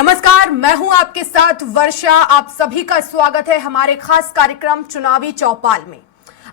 नमस्कार, मैं हूं आपके साथ वर्षा। आप सभी का स्वागत है हमारे खास कार्यक्रम चुनावी चौपाल में।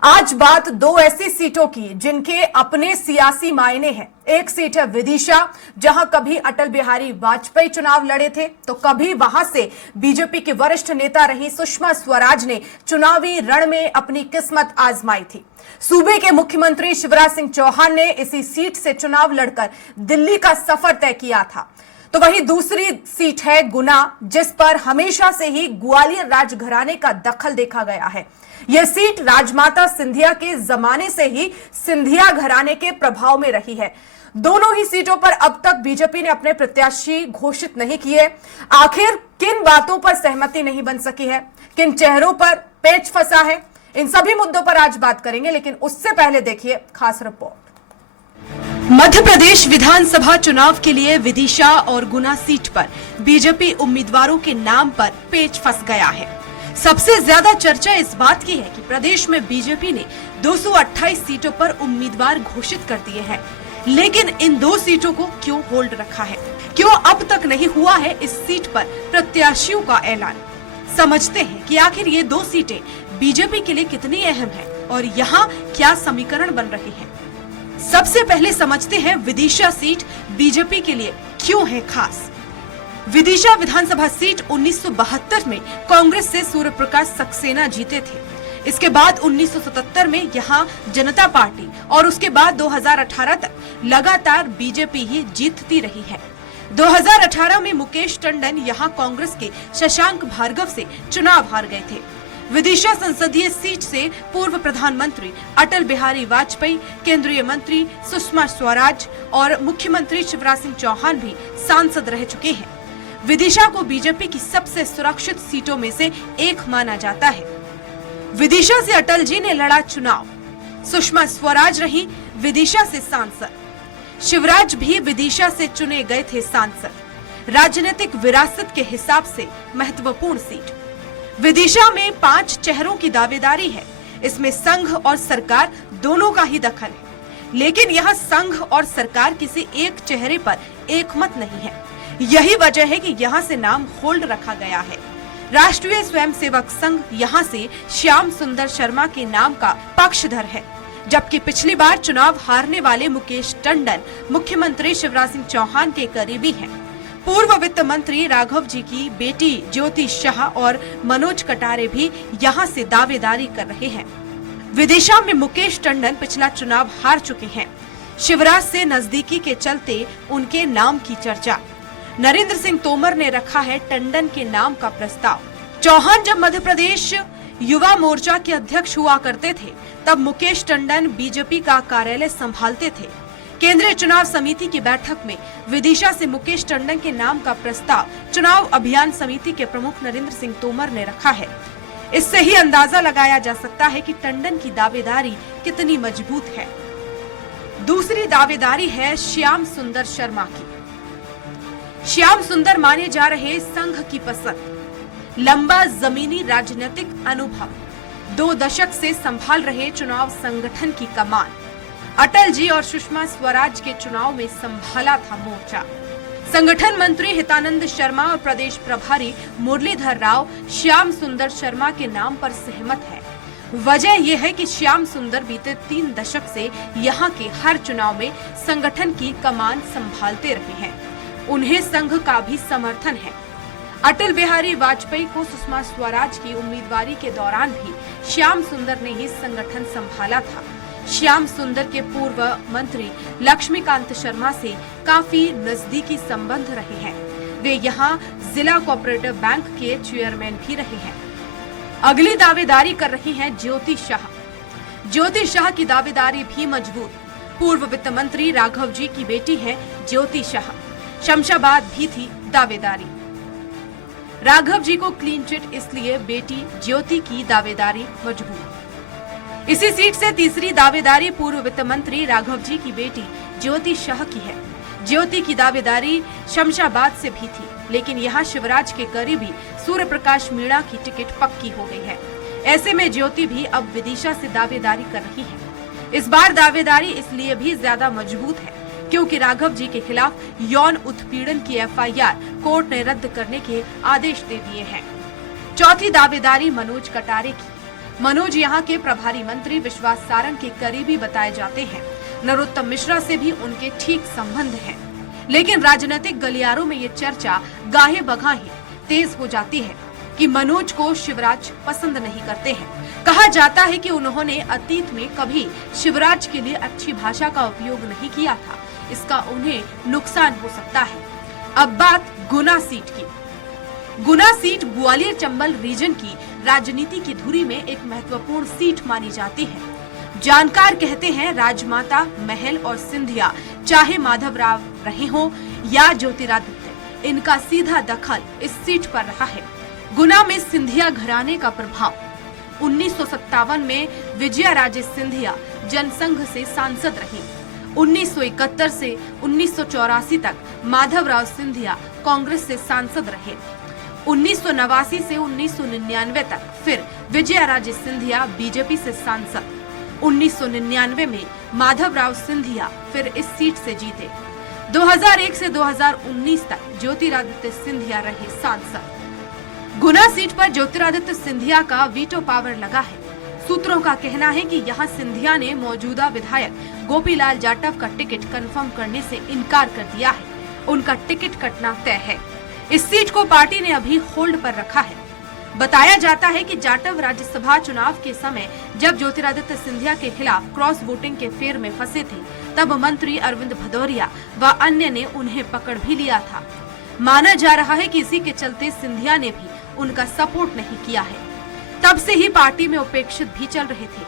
आज बात दो ऐसी सीटों की जिनके अपने सियासी मायने हैं। एक सीट है विदिशा, जहां कभी अटल बिहारी वाजपेयी चुनाव लड़े थे तो कभी वहां से बीजेपी की वरिष्ठ नेता रही सुषमा स्वराज ने चुनावी रण में अपनी किस्मत आजमाई थी। सूबे के मुख्यमंत्री शिवराज सिंह चौहान ने इसी सीट से चुनाव लड़कर दिल्ली का सफर तय किया था। तो वहीं दूसरी सीट है गुना, जिस पर हमेशा से ही ग्वालियर राजघराने का दखल देखा गया है। यह सीट राजमाता सिंधिया के जमाने से ही सिंधिया घराने के प्रभाव में रही है। दोनों ही सीटों पर अब तक बीजेपी ने अपने प्रत्याशी घोषित नहीं किए। आखिर किन बातों पर सहमति नहीं बन सकी है, किन चेहरों पर पेच फंसा है, इन सभी मुद्दों पर आज बात करेंगे। लेकिन उससे पहले देखिए खास रिपोर्ट। मध्य प्रदेश विधानसभा चुनाव के लिए विदिशा और गुना सीट पर बीजेपी उम्मीदवारों के नाम पर पेच फंस गया है। सबसे ज्यादा चर्चा इस बात की है कि प्रदेश में बीजेपी ने 228 सीटों पर उम्मीदवार घोषित कर दिए हैं, लेकिन इन दो सीटों को क्यों होल्ड रखा है? क्यों अब तक नहीं हुआ है इस सीट पर प्रत्याशियों का ऐलान? समझते हैं कि आखिर ये दो सीटें बीजेपी के लिए कितनी अहम है और यहाँ क्या समीकरण बन रहे हैं। सबसे पहले समझते हैं विदिशा सीट बीजेपी के लिए क्यों है खास। विदिशा विधानसभा सीट 1972 में कांग्रेस से सूर्य प्रकाश सक्सेना जीते थे। इसके बाद 1977 में यहां जनता पार्टी और उसके बाद 2018 तक लगातार बीजेपी ही जीतती रही है। 2018 में मुकेश टंडन यहां कांग्रेस के शशांक भार्गव से चुनाव हार गए थे। विदिशा संसदीय सीट से पूर्व प्रधानमंत्री अटल बिहारी वाजपेयी, केंद्रीय मंत्री सुषमा स्वराज और मुख्यमंत्री शिवराज सिंह चौहान भी सांसद रह चुके हैं। विदिशा को बीजेपी की सबसे सुरक्षित सीटों में से एक माना जाता है। विदिशा से अटल जी ने लड़ा चुनाव, सुषमा स्वराज रही विदिशा से सांसद, शिवराज भी विदिशा से चुने गए थे सांसद। राजनीतिक विरासत के हिसाब से महत्वपूर्ण सीट। विदिशा में 5 चेहरों की दावेदारी है। इसमें संघ और सरकार दोनों का ही दखल है, लेकिन यहाँ संघ और सरकार किसी एक चेहरे पर एकमत नहीं है। यही वजह है कि यहाँ से नाम होल्ड रखा गया है। राष्ट्रीय स्वयंसेवक संघ यहाँ से श्याम सुंदर शर्मा के नाम का पक्षधर है, जबकि पिछली बार चुनाव हारने वाले मुकेश टंडन मुख्यमंत्री शिवराज सिंह चौहान के करीबी हैं। पूर्व वित्त मंत्री राघव जी की बेटी ज्योति शाह और मनोज कटारे भी यहाँ से दावेदारी कर रहे हैं। विदिशा में मुकेश टंडन पिछला चुनाव हार चुके हैं। शिवराज से नजदीकी के चलते उनके नाम की चर्चा। नरेंद्र सिंह तोमर ने रखा है टंडन के नाम का प्रस्ताव। चौहान जब मध्य प्रदेश युवा मोर्चा के अध्यक्ष हुआ करते थे, तब मुकेश टंडन बीजेपी का कार्यालय संभालते थे। केंद्रीय चुनाव समिति की बैठक में विदिशा से मुकेश टंडन के नाम का प्रस्ताव चुनाव अभियान समिति के प्रमुख नरेंद्र सिंह तोमर ने रखा है। इससे ही अंदाजा लगाया जा सकता है कि टंडन की दावेदारी कितनी मजबूत है। दूसरी दावेदारी है श्याम सुंदर शर्मा की। श्याम सुंदर माने जा रहे संघ की पसंद, लंबा जमीनी राजनीतिक अनुभव, 2 दशक से संभाल रहे चुनाव संगठन की कमान। अटल जी और सुषमा स्वराज के चुनाव में संभाला था मोर्चा। संगठन मंत्री हितानंद शर्मा और प्रदेश प्रभारी मुरलीधर राव श्याम सुंदर शर्मा के नाम पर सहमत है। वजह यह है कि श्याम सुंदर बीते 3 दशक से यहाँ के हर चुनाव में संगठन की कमान संभालते रहे हैं। उन्हें संघ का भी समर्थन है। अटल बिहारी वाजपेयी को सुषमा स्वराज की उम्मीदवारी के दौरान भी श्याम सुंदर ने ही संगठन संभाला था। श्याम सुंदर के पूर्व मंत्री लक्ष्मीकांत शर्मा से काफी नजदीकी संबंध रहे हैं। वे यहाँ जिला कोऑपरेटिव बैंक के चेयरमैन भी रहे हैं। अगली दावेदारी कर रही हैं ज्योति शाह। ज्योति शाह की दावेदारी भी मजबूत। पूर्व वित्त मंत्री राघव जी की बेटी है ज्योति शाह। शमशाबाद भी थी दावेदारी। राघव जी को क्लीन चिट, इसलिए बेटी ज्योति की दावेदारी मजबूत। इसी सीट से तीसरी दावेदारी पूर्व वित्त मंत्री राघव जी की बेटी ज्योति शाह की है। ज्योति की दावेदारी शमशाबाद से भी थी, लेकिन यहाँ शिवराज के करीबी सूर्य प्रकाश मीणा की टिकट पक्की हो गई है। ऐसे में ज्योति भी अब विदिशा से दावेदारी कर रही है। इस बार दावेदारी इसलिए भी ज्यादा मजबूत है क्योंकि राघव जी के खिलाफ यौन उत्पीड़न की एफआईआर कोर्ट ने रद्द करने के आदेश दे दिए हैं। चौथी दावेदारी मनोज कटारे की। मनोज यहाँ के प्रभारी मंत्री विश्वास सारंग के करीबी बताए जाते हैं। नरोत्तम मिश्रा से भी उनके ठीक संबंध हैं। लेकिन राजनीतिक गलियारों में ये चर्चा गाहे बगाहे तेज हो जाती है कि मनोज को शिवराज पसंद नहीं करते हैं। कहा जाता है कि उन्होंने अतीत में कभी शिवराज के लिए अच्छी भाषा का उपयोग नहीं किया था, इसका उन्हें नुकसान हो सकता है। अब बात गुना सीट की। गुना सीट ग्वालियर चंबल रीजन की राजनीति की धुरी में एक महत्वपूर्ण सीट मानी जाती है। जानकार कहते हैं राजमाता महल और सिंधिया चाहे माधवराव रहे हो या ज्योतिरादित्य, इनका सीधा दखल इस सीट पर रहा है। गुना में सिंधिया घराने का प्रभाव। 1957 में विजया राजे सिंधिया जनसंघ से सांसद रही। 1971 से 1984 तक माधवराव सिंधिया कांग्रेस से सांसद रहे। 1989 से 1999 तक फिर विजया राजे सिंधिया बीजेपी से सांसद। 1999 में माधवराव सिंधिया फिर इस सीट से जीते। 2001 से 2019 तक ज्योतिरादित्य सिंधिया रहे सांसद। गुना सीट पर ज्योतिरादित्य सिंधिया का वीटो पावर लगा है। सूत्रों का कहना है कि यहां सिंधिया ने मौजूदा विधायक गोपीलाल जाटव का टिकट कंफर्म करने से इनकार कर दिया है। उनका टिकट कटना तय है। इस सीट को पार्टी ने अभी होल्ड पर रखा है। बताया जाता है कि जाटव राज्यसभा चुनाव के समय जब ज्योतिरादित्य सिंधिया के खिलाफ क्रॉस वोटिंग के फेर में फंसे थे, तब मंत्री अरविंद भदौरिया व अन्य ने उन्हें पकड़ भी लिया था। माना जा रहा है कि इसी के चलते सिंधिया ने भी उनका सपोर्ट नहीं किया है। तब से ही पार्टी में उपेक्षित भी चल रहे थे।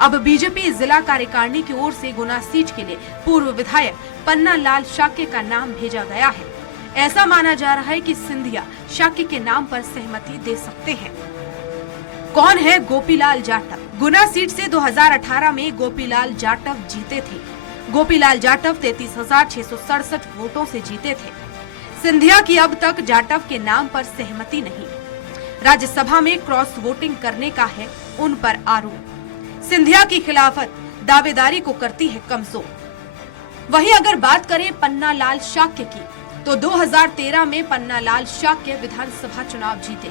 अब बीजेपी जिला कार्यकारिणी की ओर से गुना सीट के लिए पूर्व विधायक पन्ना लाल शाक्य का नाम भेजा गया है। ऐसा माना जा रहा है कि सिंधिया शाक्य के नाम पर सहमति दे सकते हैं। कौन है गोपीलाल जाटव? गुना सीट से 2018 में गोपीलाल जाटव जीते थे। गोपीलाल जाटव 33,667 वोटों से जीते थे। सिंधिया की अब तक जाटव के नाम पर सहमति नहीं। राज्यसभा में क्रॉस वोटिंग करने का है उन पर आरोप। सिंधिया की खिलाफत दावेदारी को करती है कमजोर। वहीं अगर बात करें पन्ना लाल शाक्य की, तो 2013 में पन्ना लाल शाक्य विधानसभा चुनाव जीते।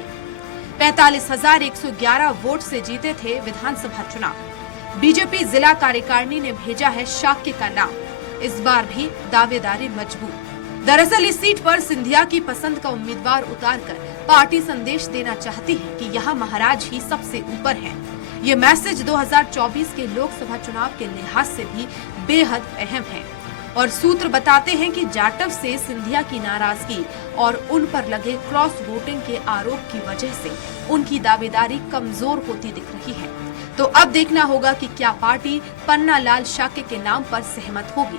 45,111 वोट से जीते थे विधानसभा चुनाव। बीजेपी जिला कार्यकारिणी ने भेजा है शाक्य का नाम। इस बार भी दावेदारी मजबूत। दरअसल इस सीट पर सिंधिया की पसंद का उम्मीदवार उतारकर पार्टी संदेश देना चाहती है कि यहाँ महाराज ही सबसे ऊपर हैं। ये मैसेज 2024 के लोकसभा चुनाव के लिहाज से भी बेहद अहम है। और सूत्र बताते हैं कि जाटव से सिंधिया की नाराजगी और उन पर लगे क्रॉस वोटिंग के आरोप की वजह से उनकी दावेदारी कमजोर होती दिख रही है। तो अब देखना होगा कि क्या पार्टी पन्ना लाल शाक्य के नाम पर सहमत होगी।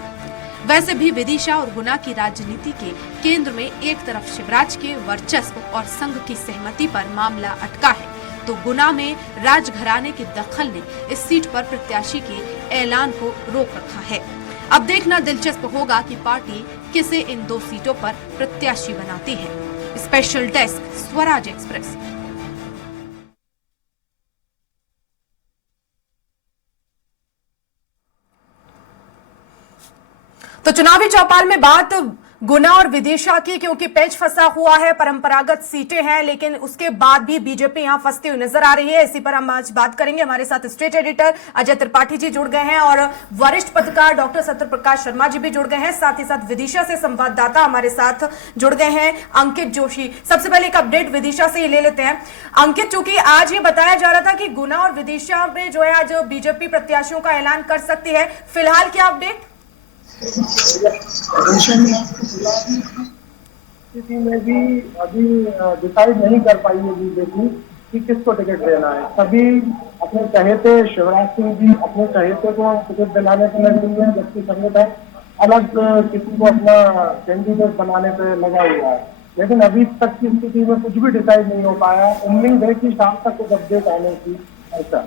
वैसे भी विदिशा और गुना की राजनीति के केंद्र में एक तरफ शिवराज के वर्चस्व और संघ की सहमति पर मामला अटका है, तो गुना में राजघराने के दखल ने इस सीट पर प्रत्याशी के ऐलान को रोक रखा है। अब देखना दिलचस्प होगा कि पार्टी किसे इन दो सीटों पर प्रत्याशी बनाती है। Special desk, Swaraj express. तो चुनावी चौपाल में बात गुना और विदिशा की, क्योंकि पेच फंसा हुआ है। परंपरागत सीटें हैं, लेकिन उसके बाद भी बीजेपी यहां फंसती हुई नजर आ रही है। इसी पर हम आज बात करेंगे। हमारे साथ स्टेट एडिटर अजय त्रिपाठी जी जुड़ गए हैं और वरिष्ठ पत्रकार डॉक्टर सत्यप्रकाश शर्मा जी भी जुड़ गए हैं। साथ ही साथ विदिशा से संवाददाता हमारे साथ जुड़ गए हैं अंकित जोशी। सबसे पहले एक अपडेट विदिशा से ही ले लेते हैं। अंकित, चूंकि आज ये बताया जा रहा था कि गुना और विदिशा में जो है आज बीजेपी प्रत्याशियों का ऐलान कर सकती है, फिलहाल क्या अपडेट? स्थिति में भी अभी डिसाइड नहीं कर पाई है बीजेपी कि किसको टिकट देना है। सभी अपने चहेते शिवराज सिंह जी अपने चहेते को टिकट दिलाने पे लग रही है, जबकि संगठन अलग किसी को अपना कैंडिडेट बनाने पे लगा हुआ है। लेकिन अभी तक की स्थिति में कुछ भी डिसाइड नहीं हो पाया। उम्मीद है कि शाम तक कुछ अपडेट आने की। ऐसा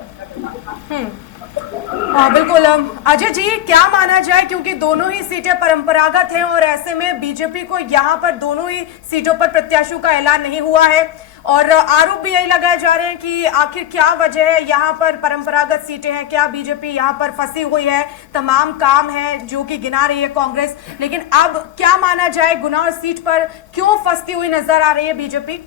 बिल्कुल। अजय जी, क्या माना जाए, क्योंकि दोनों ही सीटें परंपरागत हैं और ऐसे में बीजेपी को यहाँ पर दोनों ही सीटों पर प्रत्याशियों का ऐलान नहीं हुआ है और आरोप भी यही लगाए जा रहे हैं कि आखिर क्या वजह है, यहाँ पर परंपरागत सीटें हैं, क्या बीजेपी यहाँ पर फंसी हुई है, तमाम काम है जो कि गिना रही है कांग्रेस, लेकिन अब क्या माना जाए, गुना सीट पर क्यों फंसती हुई नजर आ रही है बीजेपी?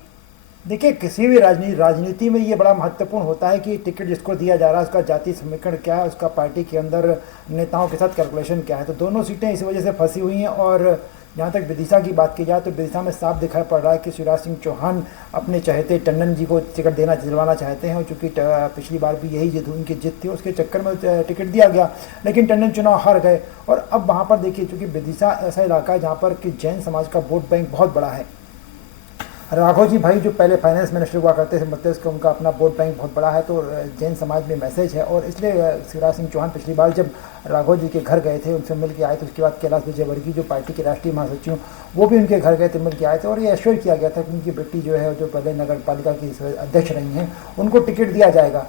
देखिए, किसी भी राजनीति में ये बड़ा महत्वपूर्ण होता है कि टिकट जिसको दिया जा रहा है उसका जाति समीकरण क्या है, उसका पार्टी के अंदर नेताओं के साथ कैलकुलेशन क्या है। तो दोनों सीटें इस वजह से फंसी हुई हैं। और जहाँ तक विदिशा की बात की जाए तो विदिशा में साफ दिखाई पड़ रहा है कि शिवराज सिंह चौहान अपने चहेते टंडन जी को टिकट दिलवाना चाहते हैं। और चूँकि पिछली बार भी यही उनकी जिद थी, उसके चक्कर में टिकट दिया गया, लेकिन टंडन चुनाव हार गए। और अब वहाँ पर देखिए, चूँकि विदिशा ऐसा इलाका है जहाँ पर कि जैन समाज का वोट बैंक बहुत बड़ा है। राघव जी भाई जो पहले फाइनेंस मिनिस्टर हुआ करते थे मध्य, उनका अपना वोट बैंक बहुत बड़ा है। तो जैन समाज में मैसेज है। और इसलिए शिवराज सिंह चौहान पिछली बार जब राघव जी के घर गए थे, उनसे मिल के आए थे, उसके बाद कैलाश विजयवर्गीय जो पार्टी के राष्ट्रीय महासचिव, वो भी उनके घर गए थे, मिल के आए थे। और ये एश्योर किया गया था कि उनकी बेटी जो है, जो पहले नगर पालिका की अध्यक्ष रही हैं, उनको टिकट दिया जाएगा।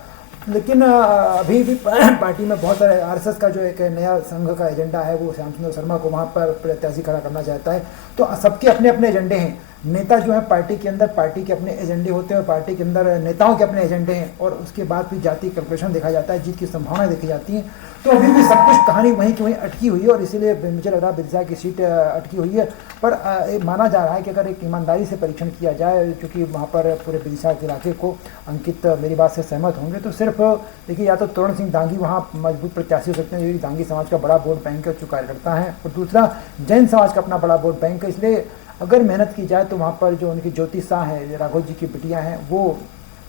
लेकिन अभी भी पार्टी में बहुत सारे आरएसएस का जो एक नया संघ का एजेंडा है, वो श्याम सुंदर शर्मा को वहाँ पर प्रत्याशी खड़ा करना चाहता है। तो सबके अपने अपने एजेंडे हैं। नेता जो है पार्टी के अंदर, पार्टी के अपने एजेंडे होते हैं और पार्टी के अंदर नेताओं के अपने एजेंडे हैं। और उसके बाद भी जाति कैलकुलेशन देखा जाता है, जीत की संभावनाएं देखी जाती हैं। तो अभी भी सब कुछ कहानी वहीं की वहीं अटकी हुई है। और इसीलिए मुझे लग रहा है विदिशा की सीट अटकी हुई है। पर माना जा रहा है कि अगर एक ईमानदारी से परीक्षण किया जाए, क्योंकि वहाँ पर पूरे विदिशा के इलाके को अंकित मेरी बात से सहमत होंगे, तो सिर्फ देखिए, या तो तरुण सिंह दांगी वहाँ मजबूत प्रत्याशी हो सकते हैं, क्योंकि दांगी समाज का बड़ा वोट बैंक है, जो कार्यकर्ता है। और दूसरा जैन समाज का अपना बड़ा वोट बैंक है। इसलिए अगर मेहनत की जाए तो वहाँ पर जो उनकी ज्योति शाह है, राघव जी की बिटिया हैं, वो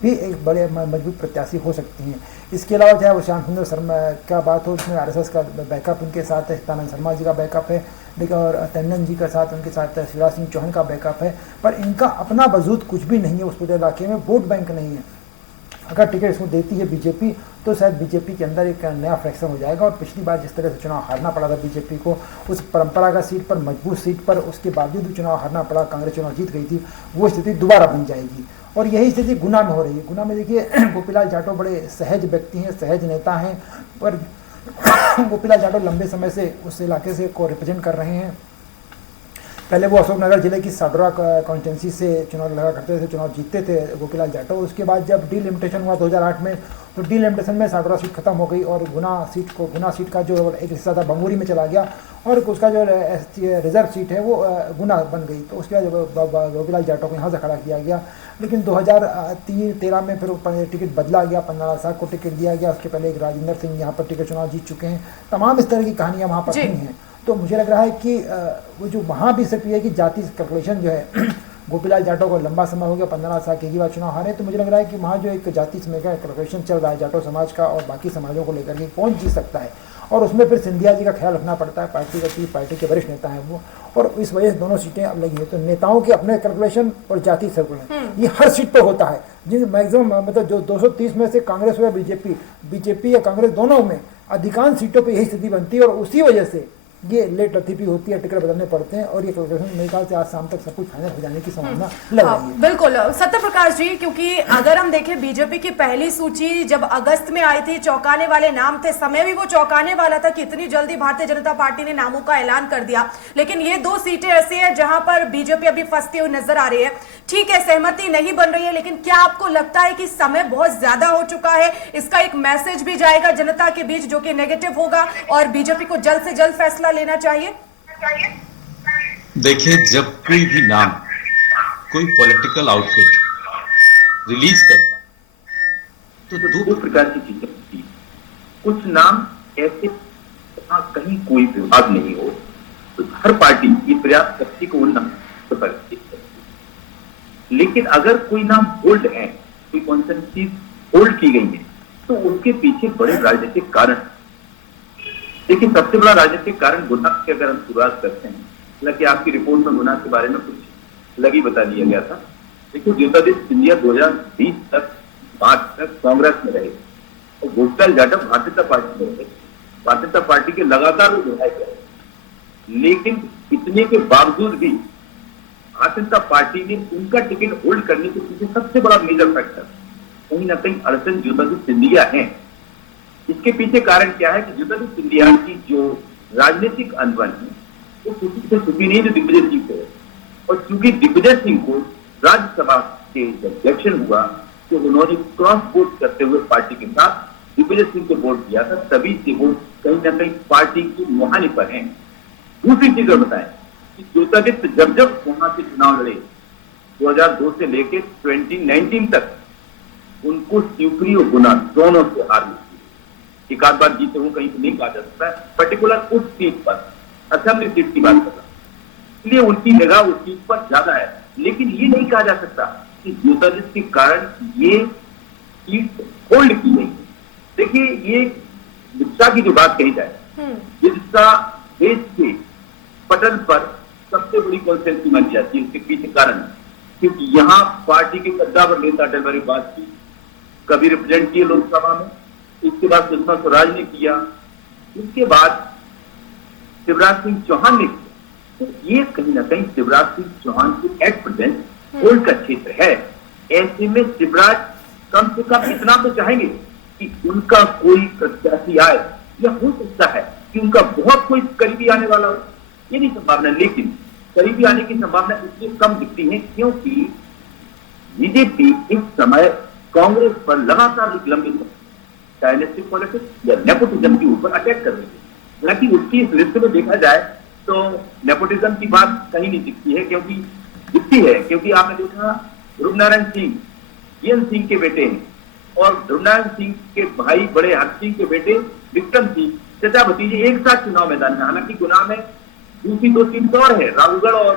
भी एक बड़े मजबूत प्रत्याशी हो सकती हैं। इसके अलावा चाहे वो श्याम सुंदर शर्मा का बात हो, उसमें आरएसएस का बैकअप उनके साथ है, सत्यानंद शर्मा जी का बैकअप है, लेकिन और टंडन जी के साथ उनके साथ शिवराज सिंह चौहान का बैकअप है। पर इनका अपना वजूद कुछ भी नहीं है उस पूरे इलाके में, वोट बैंक नहीं है। अगर टिकट इसको देती है बीजेपी तो शायद बीजेपी के अंदर एक नया फ्रैक्शन हो जाएगा। और पिछली बार जिस तरह से चुनाव हारना पड़ा था बीजेपी को, उस परंपरागत सीट पर, मजबूत सीट पर, उसके बावजूद भी चुनाव हारना पड़ा, कांग्रेस चुनाव जीत गई थी, वो स्थिति दोबारा बन जाएगी। और यही स्थिति गुना में हो रही है। गुना में देखिए, गोपीलाल जाटव बड़े सहज व्यक्ति हैं, सहज नेता हैं। पर गोपीलाल जाटव लंबे समय से उस इलाके से को रिप्रेजेंट कर रहे हैं। पहले वो अशोकनगर जिले की साडोरा कॉन्स्टिट्यूंसी से चुनाव लड़ा करते थे, चुनाव जीतते थे गोपीलाल जाटव। उसके बाद जब डिलिमिटेशन हुआ 2008 में, तो डिलिमिटेशन में साडोरा सीट खत्म हो गई और गुना सीट का जो एक हिस्सा था बंगूरी में चला गया और उसका जो रिजर्व सीट है वो गुना बन गई। तो उसके बाद गोपीलाल जाटव को यहाँ से खड़ा किया गया। लेकिन 2013 में फिर टिकट बदला गया, 15 साल को टिकट दिया गया। उसके पहले एक राजेंद्र सिंह यहाँ पर टिकट चुनाव जीत चुके हैं। तमाम इस तरह की कहानियाँ वहाँ पर नहीं हैं। तो मुझे लग रहा है कि वो जो वहाँ भी सिर्फ ये है कि जाति कैलकुलेशन जो है गोपीलाल जाटव को लंबा समय हो गया, 15 साल के बाद चुनाव हारे। तो मुझे लग रहा है कि वहाँ जो एक जाति समय का कैलकुलेशन चल रहा है जाटव समाज का और बाकी समाजों को लेकर के, कौन जीत सकता है। और उसमें फिर सिंधिया जी का ख्याल रखना पड़ता है, पार्टी के वरिष्ठ नेता हैं वो। और इस वजह से दोनों सीटें अब लगी है। तो नेताओं के अपने कैलकुलेशन और जाति कैलकुलेशन ये हर सीट पर होता है। जिन मैक्सिमम मतलब जो 230 में से कांग्रेस हो या बीजेपी या कांग्रेस, दोनों में अधिकांश सीटों पर यही स्थिति बनती है। और उसी वजह से ये लेट लतीफी होती है, टिकट बदलने पड़ते हैं। और ये कैलकुलेशन मेरे ख्याल से आज शाम तक सब कुछ फाइनल हो जाने की संभावना लग रही है। बिल्कुल सत्य प्रकाश जी, क्योंकि अगर हम देखें बीजेपी की पहली सूची जब अगस्त में आई थी, चौंकाने वाले नाम थे, समय भी वो चौंकाने वाला था कि इतनी जल्दी भारतीय जनता पार्टी ने नामों का ऐलान कर दिया। लेकिन ये 2 सीटें ऐसी हैं जहां पर बीजेपी अभी फंसती हुई नजर आ रही है। ठीक है, सहमति नहीं बन रही है, लेकिन क्या आपको लगता है कि समय बहुत ज्यादा हो चुका है, इसका एक मैसेज भी जाएगा जनता के बीच जो कि नेगेटिव होगा और बीजेपी को जल्द से जल्द फैसला लेना चाहिए? देखिए, जब कोई भी नाम कोई पॉलिटिकल आउटफिट रिलीज करता तो 2 प्रकार की चीजें होती हैं। कुछ नाम ऐसे कहीं कोई विवाद नहीं हो, तो हर पार्टी ये प्रयास करती को उन नाम पर, लेकिन अगर कोई नाम होल्ड है, कोई कॉन्सेंसी होल्ड की गई है, तो उसके पीछे बड़े राजनीतिक कारण। लेकिन सबसे बड़ा राजनीतिक कारण गुना की अगर हम शुरुआत करते हैं, हालांकि आपकी रिपोर्ट में गुना के बारे में कुछ लगी बता दिया गया था। देखिए, ज्योतिरादित्य सिंधिया 2020 तक मार्च तक कांग्रेस में रहे और गोपीलाल जाटव भारतीय जनता पार्टी में रहे। भारतीय जनता पार्टी के लगातार वो विधायक रहे, लेकिन इतने के बावजूद भी भारतीय जनता पार्टी ने उनका टिकट होल्ड करने के पीछे सबसे बड़ा मेजर फैक्टर कहीं ना कहीं अड़चन ज्योतिरादित्य सिंधिया है। इसके पीछे कारण क्या है कि ज्योतिरादित्य सिंधिया की जो राजनीतिक अनबन है वो किसी से छुपी नहीं, जो दिग्विजय सिंह से है। और चूंकि दिग्विजय सिंह को राज्यसभा के जब इलेक्शन हुआ तो उन्होंने क्रॉस वोट करते हुए पार्टी के साथ दिग्विजय सिंह को वोट दिया था, तभी से वो कहीं ना कहीं पार्टी की मुहानी पर हैं। दूसरी चीज और बताएं कि ज्योतिरादित्य जब जब वहां से चुनाव लड़े 2002 से लेके 2019 तक उनको शिवपुरी और गुना दोनों से हार मिली। एक आध बार जीते हूं, कहीं नहीं कहा जा सकता है, पर्टिकुलर उस सीट पर, असेंबली सीट की बात कर रहा हूं, इसलिए उनकी जगह उस सीट पर ज्यादा है। लेकिन ये नहीं कहा जा सकता कि ज्योतिरादित्य के कारण ये सीट होल्ड की गई। देखिए, ये विरसा की जो बात कही जाए, विरसा देश के पटल पर सबसे बड़ी कॉन्सेंसी मानी जाती है। इसके पीछे कारण, क्योंकि यहाँ पार्टी के कद्दावर नेता अटल बिहारी वाजपेयी कभी रिप्रेजेंट किए लोकसभा में, इसके बाद सुषमा स्वराज ने किया, इसके बाद शिवराज सिंह चौहान ने किया। तो ये कहीं ना कहीं शिवराज सिंह चौहान के एट प्रेजेंट होल्ड का क्षेत्र है। ऐसे में शिवराज कम से कम इतना तो चाहेंगे कि उनका कोई प्रत्याशी आए, या हो सकता है कि उनका बहुत कोई करीबी आने वाला हो, ये नहीं संभावना, लेकिन करीबी आने की संभावना इसलिए कम दिखती है क्योंकि बीजेपी इस समय कांग्रेस पर लगातार विलंबित डायनेस्टिक पॉलिटिक्स या नेपोटिज्म के ऊपर अटैक कर रही है। हालांकि उसकी इस लिस्ट में देखा जाए तो नेपोटिज्म की बात कहीं नहीं दिखती है, क्योंकि आपने देखा रूपनारायण सिंह जीएन सिंह के बेटे हैं, और ध्रुवनारायण सिंह के भाई बड़े हर्ष सिंह के बेटे विक्रम सिंह चचा भतीजे एक साथ चुनाव मैदान में। हालांकि गुना में दूसरी दो सीट और है, राघुगढ़ और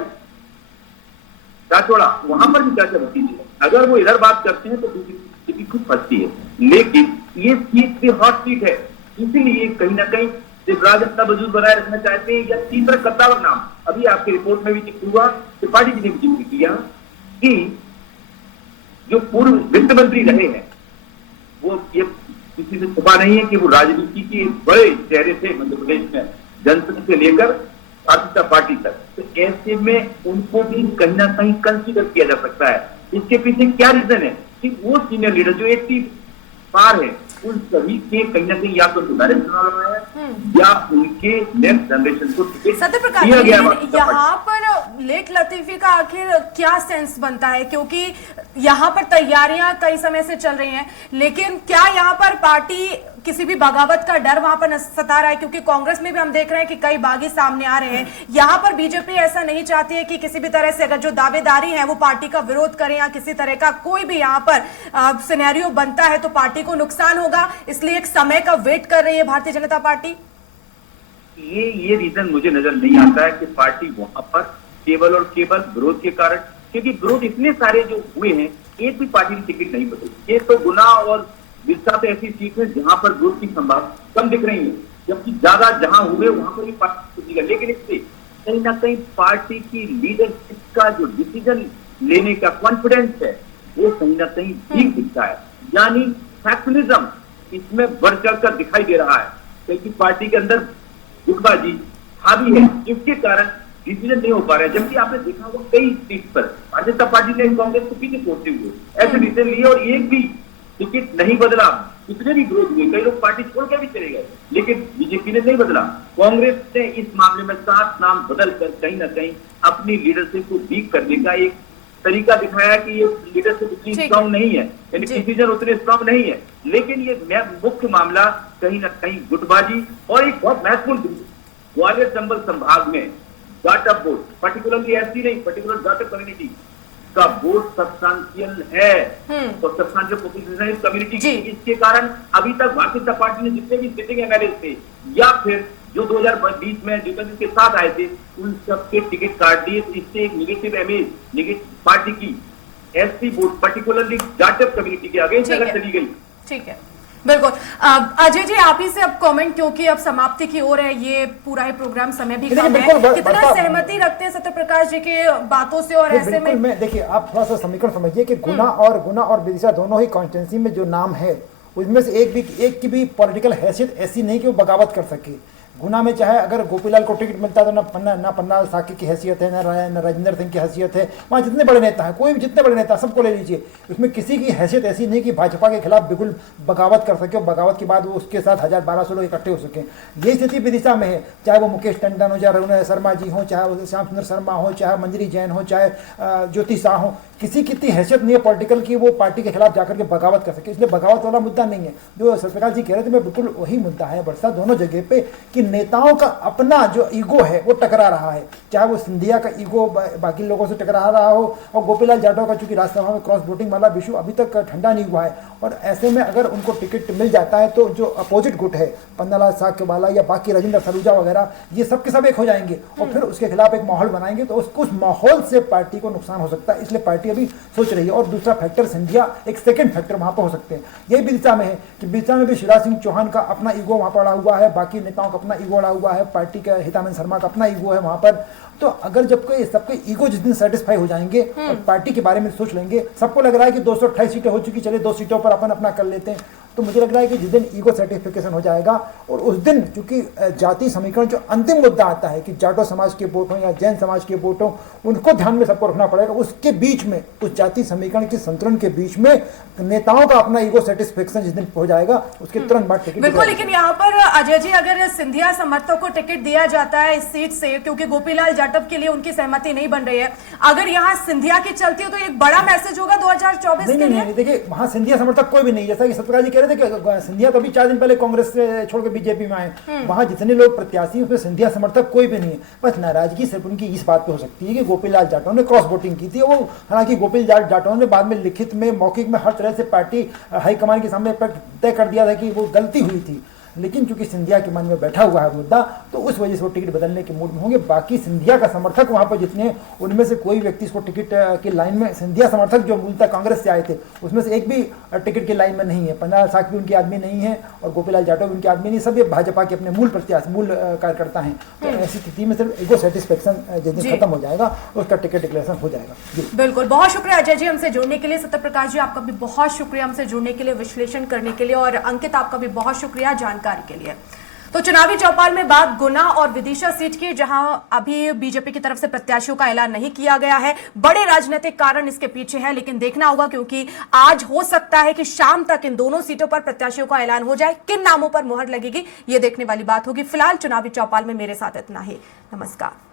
राठौड़ा, वहां पर भी चाचा भतीजे है। अगर वो इधर बात करते हैं तो दूसरी स्थिति खुद फंसती है, लेकिन ये सीट भी हॉट सीट है, इसीलिए कहीं ना कहीं शिवराज अपना वजूद बनाए रखना चाहते हैं। या तीसरा कद्दावर नाम अभी आपकी रिपोर्ट में भी जिक्र हुआ, त्रिपाठी जी ने भी जिक्र किया कि जो पूर्व वित्त मंत्री रहे हैं, वो ये किसी से छुपा नहीं है कि वो राजनीति के बड़े चेहरे थे मध्य प्रदेश में, जनसंघ से लेकर भारतीय जनता पार्टी तक। तो ऐसे में उनको भी कहीं ना कहीं कंसीडर किया जा सकता है। इसके पीछे क्या रीजन है कि वो सीनियर लीडर जो 80 पार है, उन सभी के कहीं ना कहीं या तो सुधारे चुनाव लड़ा है या उनके नेक्स्ट जनरेशन को सत्यप्रकाश, यहाँ पर लेट लतीफी का आखिर क्या सेंस बनता है? क्योंकि यहाँ पर तैयारियां कई समय से चल रही हैं, लेकिन क्या यहाँ पर पार्टी किसी भी बगावत का डर वहां पर सता रहा है? क्योंकि कांग्रेस में भी हम देख रहे हैं कि कई बागी सामने आ रहे हैं। यहाँ पर बीजेपी ऐसा नहीं चाहती है कि किसी भी तरह से अगर जो दावेदारी है वो पार्टी का विरोध करें या किसी तरह का कोई भी यहाँ पर सिनेरियो बनता है तो पार्टी को नुकसान होगा, इसलिए एक समय का वेट कर रही है भारतीय जनता पार्टी। ये रीजन मुझे नजर नहीं आता है कि पार्टी वहां पर केवल और केवल विरोध के कारण, क्योंकि विरोध इतने सारे जो हुए हैं, एक भी पार्टी की टिकट नहीं बदली। ये तो गुना और विरसा तो ऐसी सीट है जहां पर विरोध की संभावना कम दिख रही है, जबकि ज्यादा जहां हुए वहां पर भी पार्टी, लेकिन इससे कहीं ना कहीं पार्टी की लीडरशिप का जो डिसीजन लेने का कॉन्फिडेंस है वो कहीं ना कहीं ठीक दिखता है। यानी फैक्शनिज्म इसमें बढ़ चढ़कर दिखाई दे रहा है, क्योंकि पार्टी के अंदर गुटबाजी हावी है, जिसके कारण डिसीजन नहीं हो पा रहा है। जबकि आपने देखा होगा कई सीट पर भारतीय जनता पार्टी ने कांग्रेस को पीछे छोड़ते हुए ऐसे डिसीजन लिए और एक भी टिकट नहीं बदला। कितने भी विरोध हुए, कई लोग पार्टी छोड़ के भी चले गए, लेकिन बीजेपी ने नहीं बदला। कांग्रेस ने इस मामले में 7 नाम बदलकर कहीं ना कहीं अपनी लीडरशिप को वीक करने का एक तरीका दिखाया कि ये लीडरशिप इतनी स्ट्रांग नहीं है, यानी डिसीजन उतने स्ट्रांग नहीं है। लेकिन ये मुख्य मामला कहीं ना कहीं गुटबाजी और एक बहुत महत्वपूर्ण बिंदु, ग्वालियर चंबल संभाग में जाटव वोट, पर्टिकुलरली एससी नहीं, पर्टिकुलर जाटव कम्युनिटी का वोट सब्सटेंशियल है और सब्सटेंशियल पोजीशन है कम्युनिटी की। इसके कारण अभी तक भारतीय जनता पार्टी ने जितने भी सिटिंग एमएलए थे या फिर जो 2020 में ज्योतिरादित्य के साथ आए थे, उन सबके टिकट काट दिए। तो इससे एक निगेटिव इमेज निगेटिव पार्टी की SC vote particularly Jatav community के अगेंस्ट अगर चली गई। ठीक है, बिल्कुल। अजय जी, आप ही से अब कमेंट, क्योंकि अब समाप्ति की ओर है, ये पूरा ही प्रोग्राम, समय भी कम है। कितना सहमति रखते हैं सत्यप्रकाश जी के बातों से? और ऐसे में देखिए, आप थोड़ा सा समीकरण समझिए कि गुना और विदिशा दोनों ही कॉन्स्टिट्यूंसी में जो नाम है उसमें से एक की भी पॉलिटिकल हैसियत ऐसी नहीं कि वो बगावत कर सके। गुना में चाहे अगर गोपीलाल को टिकट मिलता है तो ना पन्ना साकी की हैसियत है, ना राजेंद्र सिंह की हैसियत है। वहाँ जितने बड़े नेता हैं, कोई भी जितने बड़े नेता सबको ले लीजिए, उसमें किसी की हैसियत ऐसी नहीं कि भाजपा के खिलाफ बिल्कुल बगावत कर सके और बगावत के बाद वो उसके साथ 1000-1200 लोग इकट्ठे हो सकें। ये स्थिति विदिशा में है, चाहे वो मुकेश टंडन हो, चाहे रघुनाथ शर्मा जी हो, चाहे वो श्याम सुंदर शर्मा हो, चाहे मंजरी जैन हो, चाहे ज्योति शाह हो, किसी की इतनी हैसियत नहीं है पॉलिटिकल की वो पार्टी के खिलाफ जाकर के बगावत कर सके। इसलिए बगावत वाला मुद्दा नहीं है जो सत्यप्रकाश जी कह रहे थे, मैं बिल्कुल वही मुद्दा है बरसा दोनों जगह पे कि नेताओं का अपना जो ईगो है वो टकरा रहा है, चाहे वो सिंधिया का ईगो बाकी लोगों से टकरा रहा हो और गोपीलाल जाटव का, चूंकि राज्यसभा में क्रॉस वोटिंग वाला विषय अभी तक ठंडा नहीं हुआ है और ऐसे में अगर उनको टिकट मिल जाता है तो जो अपोजिट गुट है पन्नालाल साक्यवाला या बाकी राजेंद्र सलूजा वगैरह ये सब के सब एक हो जाएंगे और फिर उसके खिलाफ एक माहौल बनाएंगे तो उस माहौल से पार्टी को नुकसान हो सकता है। इसलिए पार्टी अभी सोच रही है। और दूसरा फैक्टर सिंधिया एक सेकंड फैक्टर वहां पर हो सकते हैं। यही बिरसा में है कि बिरसा में भी शिवराज सिंह चौहान का अपना ईगो वहां पर अड़ा हुआ है, बाकी नेताओं का अपना ईगो अड़ा हुआ है, पार्टी का हितानंद शर्मा का अपना ईगो है वहां पर। तो अगर जब कोई सबके ईगो जिस दिन सेटिस्फाई हो जाएंगे और पार्टी के बारे में सोच लेंगे, सबको लग रहा है कि 228 सीटें हो चुकी, चले 2 सीटों पर अपन अपना कर लेते हैं, तो मुझे लग रहा है कि जिस दिन ईगो सर्टिफिकेशन हो जाएगा और उस दिन चूंकि जाति समीकरण जो अंतिम मुद्दा आता है कि जाटो समाज के वोट हो या जैन समाज के वोट हो, उनको ध्यान में सबको रखना पड़ेगा। उसके बीच में उस जाति समीकरण के संतुलन के बीच में नेताओं का अपना ईगो सेटिस्फेक्शन जिस दिन हो जाएगा उसके तुरंत बाद टिकट बिल्कुल। लेकिन यहाँ पर अजय जी अगर सिंधिया समर्थकों को टिकट दिया जाता है इस सीट से, क्योंकि गोपीलाल जाटव के लिए उनकी सहमति नहीं बन रही है, अगर यहाँ सिंधिया की चलती है तो एक बड़ा मैसेज होगा 2024 के लिए। नहीं, देखिए वहां सिंधिया समर्थक कोई भी नहीं, जैसा कि सत्यप्रकाश जी कह रहे थे कि सिंधिया तो अभी 4 दिन पहले कांग्रेस से छोड़कर बीजेपी में आए, वहां जितने लोग प्रत्याशी उसमें सिंधिया समर्थक कोई भी नहीं है। बस नाराजगी सिर्फ उनकी इस बात पे हो सकती है कि गोपीलाल जाटव ने क्रॉस वोटिंग की थी। वो हालांकि गोपीलाल जाटव ने बाद में लिखित में मौखिक में हर तरह से पार्टी हाईकमान के सामने तय कर दिया था कि वो गलती हुई थी, लेकिन चूंकि सिंधिया के मन में बैठा हुआ है मुद्दा तो उस वजह से वो टिकट बदलने के मूड में होंगे। बाकी सिंधिया का समर्थक वहां पर जितने, उनमें से कोई व्यक्ति इसको टिकट की लाइन में, सिंधिया समर्थक जो मूलतः कांग्रेस से आए थे उसमें से एक भी टिकट की लाइन में नहीं है। पन्नालाल साक भी उनके आदमी नहीं है और गोपीलाल जाटव भी उनके आदमी नहीं, सब ये भाजपा के अपने मूल प्रत्याशी, मूल कार्यकर्ता हैं। तो ऐसी स्थिति में सिर्फ ईगो सेटिस्फेक्शन जिस दिन खत्म हो जाएगा उसका टिकट डिक्लेरेशन हो जाएगा। बिल्कुल, बहुत शुक्रिया अजय जी हमसे जुड़ने के लिए। सत्यप्रकाश जी आपका भी बहुत शुक्रिया हमसे जुड़ने के लिए, विश्लेषण करने के लिए, और अंकित आपका भी बहुत शुक्रिया जानकारी के लिए। तो चुनावी चौपाल में बात गुना और विदिशा सीट की, जहां अभी बीजेपी की तरफ से प्रत्याशियों का ऐलान नहीं किया गया है। बड़े राजनीतिक कारण इसके पीछे है, लेकिन देखना होगा क्योंकि आज हो सकता है कि शाम तक इन दोनों सीटों पर प्रत्याशियों का ऐलान हो जाए। किन नामों पर मुहर लगेगी ये देखने वाली बात होगी। फिलहाल चुनावी चौपाल में मेरे साथ इतना ही। नमस्कार।